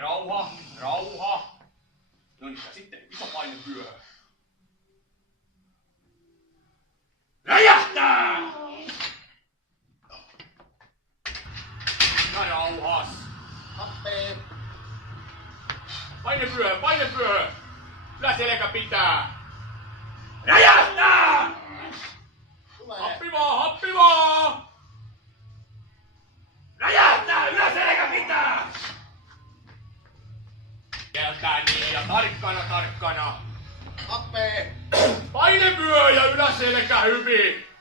Rauha, rauha. No niin, ja sitten iso paine vyöhön. Räjähtää! Ja rauhas. Happee. Paine vyöhön. Yläselkä pitää. Räjähtää! Tulee. Happi vaan! Räjähtää! Yläselkä pitää! Sieltä niin ja tarkkana. Happee. Painevyö ja yläselkä hyvin.